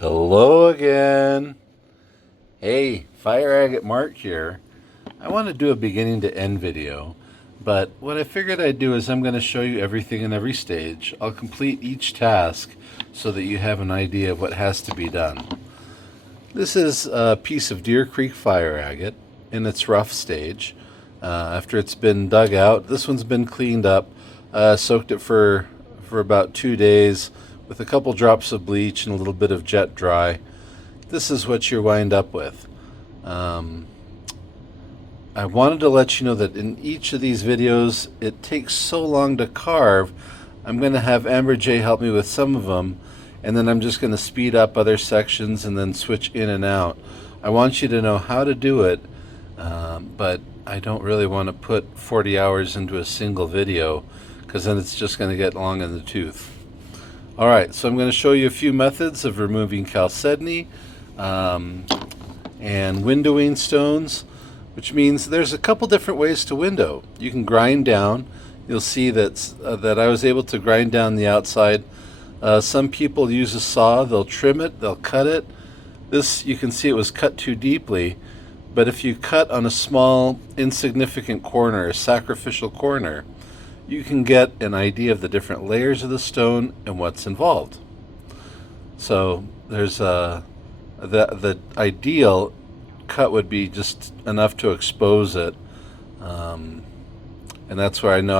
Hello again. Hey, Fire Agate Mark here. I want to do a beginning to end video, but what I figured I'd do is I'm going to show you everything in every stage. I'll complete each task so that you have an idea of what has to be done. This is a piece of Deer Creek Fire Agate in its rough stage. After it's been dug out, this one's been cleaned up, soaked it for about 2 days with a couple drops of bleach and a little bit of jet dry. This is what you wind up with. I wanted to let you know that in each of these videos, it takes so long to carve. I'm going to have AmberJay help me with some of them, and then I'm just going to speed up other sections and then switch in and out. I want you to know how to do it, but I don't really want to put 40 hours into a single video, because then it's just going to get long in the tooth. Alright, so I'm going to show you a few methods of removing Chalcedony and windowing stones, which means there's a couple different ways to window. You can grind down. You'll see that I was able to grind down the outside. Some people use a saw. They'll trim it. They'll cut it. This, you can see it was cut too deeply, but if you cut on a small, insignificant corner, a sacrificial corner, you can get an idea of the different layers of the stone and what's involved. So there's the ideal cut would be just enough to expose it, and that's where I know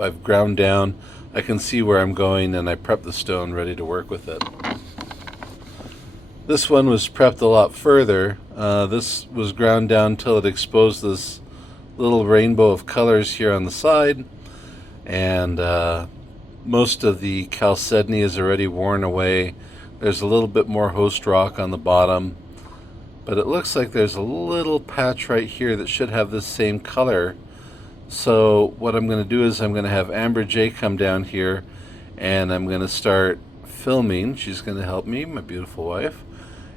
I've ground down. I can see where I'm going, and I prep the stone ready to work with it. This one was prepped a lot further. This was ground down till it exposed this little rainbow of colors here on the side. And most of the Chalcedony is already worn away. There's a little bit more host rock on the bottom, but it looks like there's a little patch right here that should have this same color. So what I'm going to do is I'm going to have AmberJay come down here, and I'm going to start filming. She's going to help me, my beautiful wife,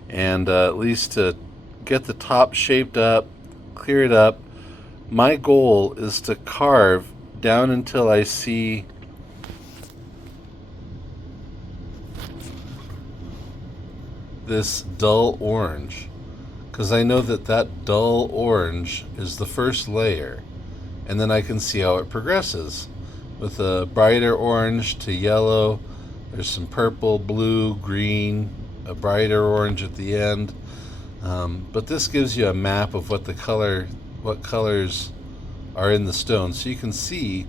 and at least to get the top shaped up, clear it up. My goal is to carve down until I see this dull orange, because I know that dull orange is the first layer, and then I can see how it progresses with a brighter orange to yellow. There's some purple, blue, green, a brighter orange at the end, but this gives you a map of what colors are in the stone. So you can see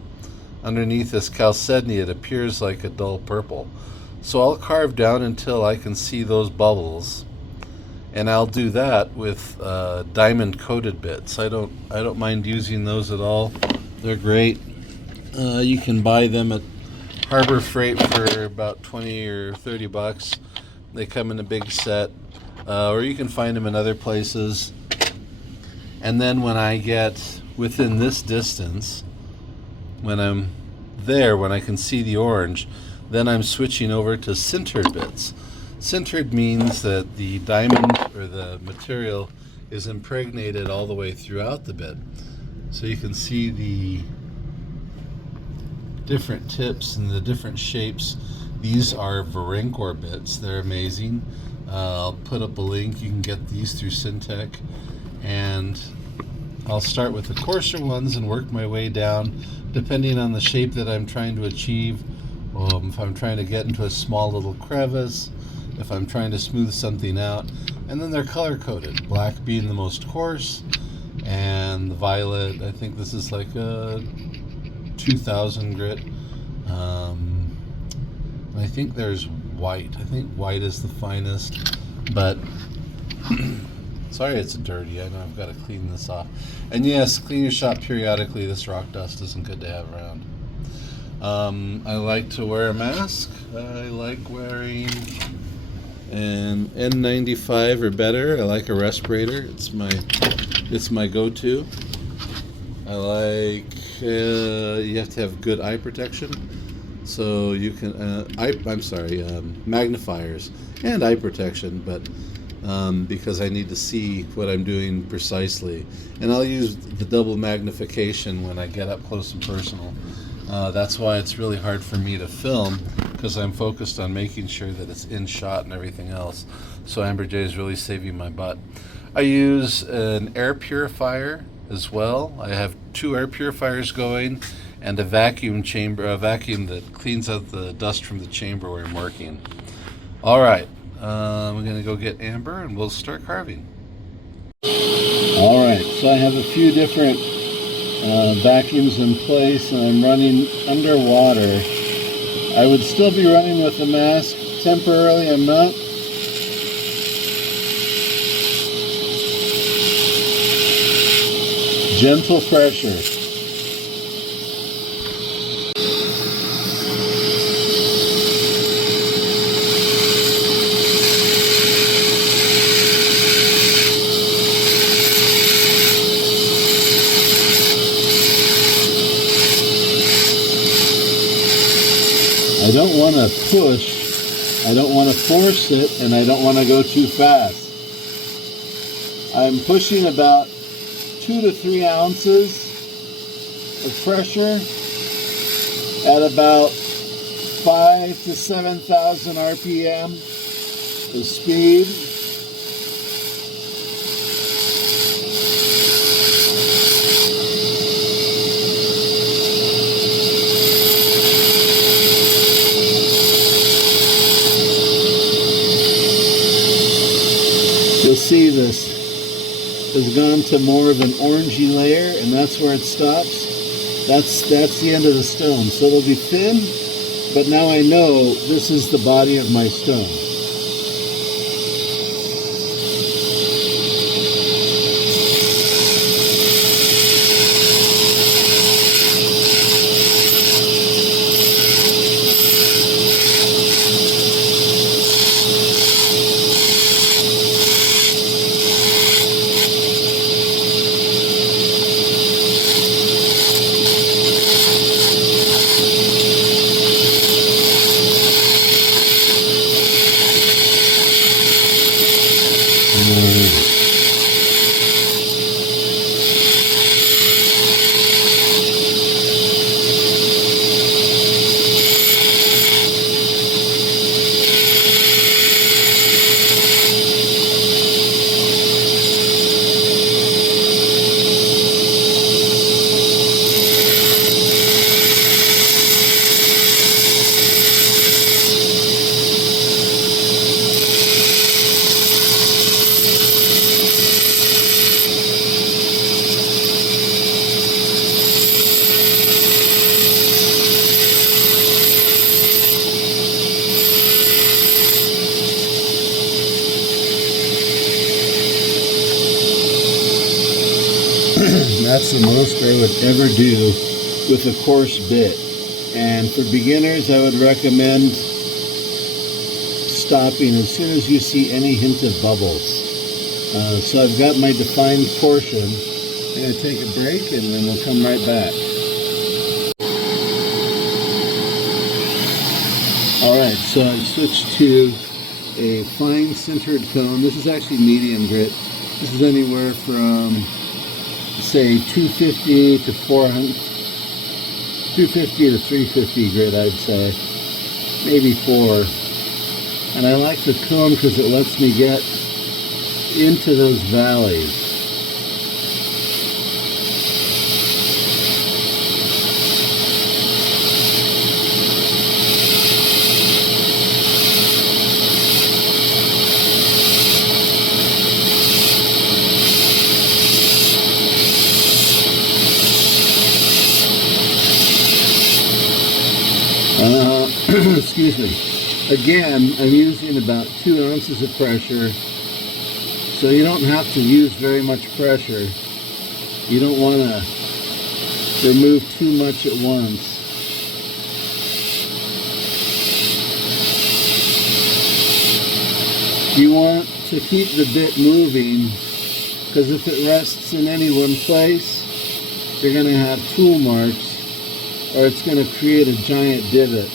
underneath this Chalcedony it appears like a dull purple. So I'll carve down until I can see those bubbles, and I'll do that with diamond coated bits. I don't mind using those at all. They're great. You can buy them at Harbor Freight for about 20 or 30 bucks. They come in a big set, or you can find them in other places. And then when I get within this distance, when I'm there, when I can see the orange, then I'm switching over to sintered bits. Sintered means that the diamond or the material is impregnated all the way throughout the bit. So you can see the different tips and the different shapes. These are Verincor bits. They're amazing. I'll put up a link. You can get these through Syntec, and I'll start with the coarser ones and work my way down depending on the shape that I'm trying to achieve. If I'm trying to get into a small little crevice, if I'm trying to smooth something out. And then they're color coded, black being the most coarse, and the violet, I think this is like a 2000 grit. I think there's white. I think white is the finest, but sorry it's dirty. I know I've got to clean this off. And yes, clean your shop periodically. This rock dust isn't good to have around. I like to wear a mask. I like wearing an N95 or better. I like a respirator. It's my go-to. I like you have to have good eye protection. So you can magnifiers and eye protection, but because I need to see what I'm doing precisely. And I'll use the double magnification when I get up close and personal. That's why it's really hard for me to film, because I'm focused on making sure that it's in shot and everything else. So AmberJay is really saving my butt. I use an air purifier as well. I have 2 air purifiers going and a vacuum chamber, a vacuum that cleans out the dust from the chamber where I'm working. All right, we're gonna go get Amber and we'll start carving. All right, so I have a few different vacuums in place and I'm running underwater. I would still be running with the mask temporarily. I'm not. Gentle pressure. I don't want to push, I don't want to force it, and I don't want to go too fast. I'm pushing about 2 to 3 ounces of pressure at about 5 to 7,000 RPM of speed. You'll see this has gone to more of an orangey layer, and that's where it stops. That's the end of the stone. So it'll be thin, but now I know this is the body of my stone. That's the most I would ever do with a coarse bit. And for beginners, I would recommend stopping as soon as you see any hint of bubbles. So I've got my defined portion. I'm going to take a break and then we'll come right back. Alright, so I've switched to a fine sintered cone. This is actually medium grit. This is anywhere from, say, 250 to 400, 250 to 350 grit, I'd say. Maybe 4. And I like the cone because it lets me get into those valleys. Excuse me. Again, I'm using about 2 ounces of pressure, so you don't have to use very much pressure. You don't want to remove too much at once. You want to keep the bit moving, because if it rests in any one place, you're going to have tool marks, or it's going to create a giant divot.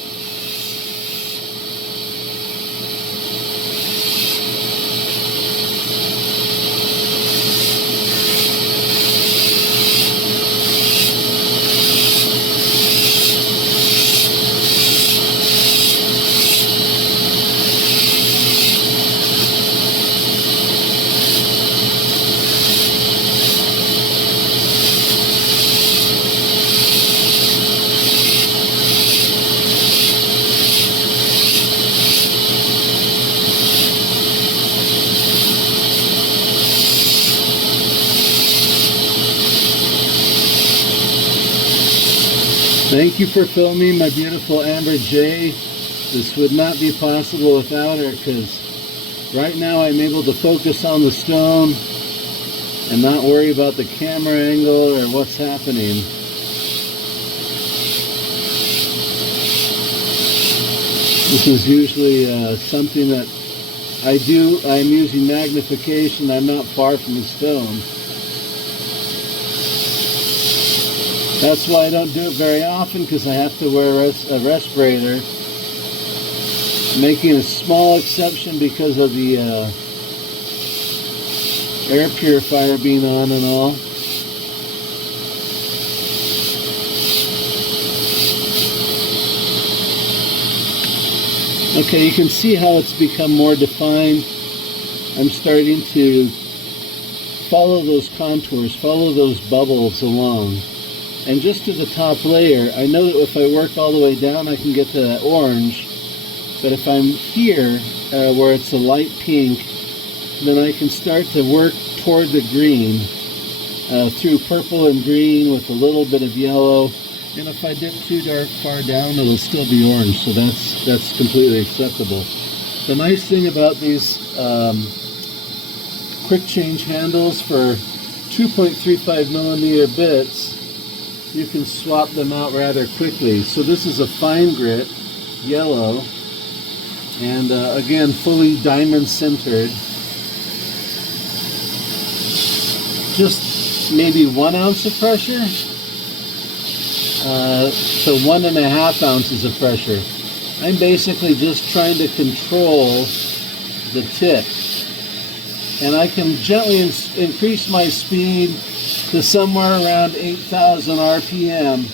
Thank you for filming my beautiful AmberJay. This would not be possible without her, because right now I'm able to focus on the stone and not worry about the camera angle or what's happening. This is usually something that I do. I'm using magnification. I'm not far from the stone. That's why I don't do it very often, because I have to wear a respirator. Making a small exception because of the air purifier being on and all. Okay, you can see how it's become more defined. I'm starting to follow those contours, follow those bubbles along. And just to the top layer, I know that if I work all the way down, I can get to that orange. But if I'm here, where it's a light pink, then I can start to work toward the green, through purple and green with a little bit of yellow. And if I dip too far down, it'll still be orange, so that's completely acceptable. The nice thing about these quick change handles for 2.35 millimeter bits, you can swap them out rather quickly. So this is a fine grit, yellow, and again, fully diamond centered. Just maybe 1 ounce of pressure to 1.5 ounces of pressure. I'm basically just trying to control the tip. And I can gently increase my speed to somewhere around 8,000 RPM,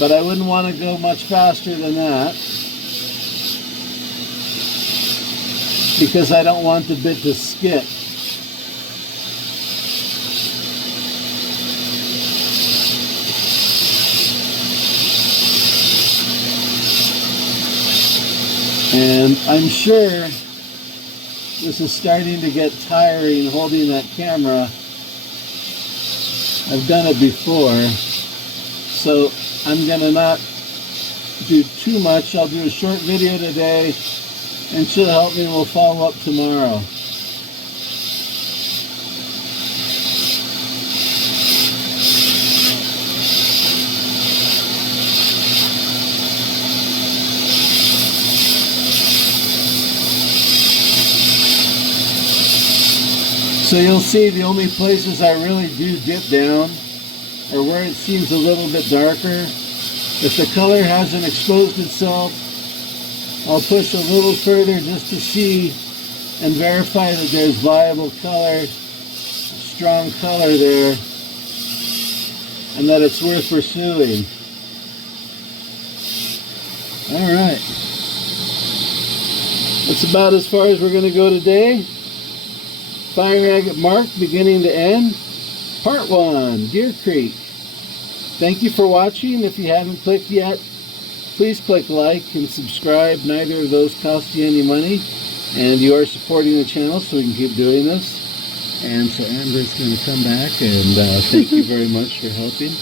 but I wouldn't want to go much faster than that, because I don't want the bit to skip. And I'm sure this is starting to get tiring holding that camera. I've done it before, so I'm gonna not do too much. I'll do a short video today, and she'll help me, and we'll follow up tomorrow. So you'll see the only places I really do dip down are where it seems a little bit darker. If the color hasn't exposed itself, I'll push a little further just to see and verify that there's viable color, strong color there, and that it's worth pursuing. All right. That's about as far as we're going to go today. Fire Agate Mark, beginning to end, part 1, Deer Creek. Thank you for watching. If you haven't clicked yet, please click like and subscribe. Neither of those cost you any money, and you are supporting the channel, so we can keep doing this. And so Amber's going to come back, and thank you very much for helping.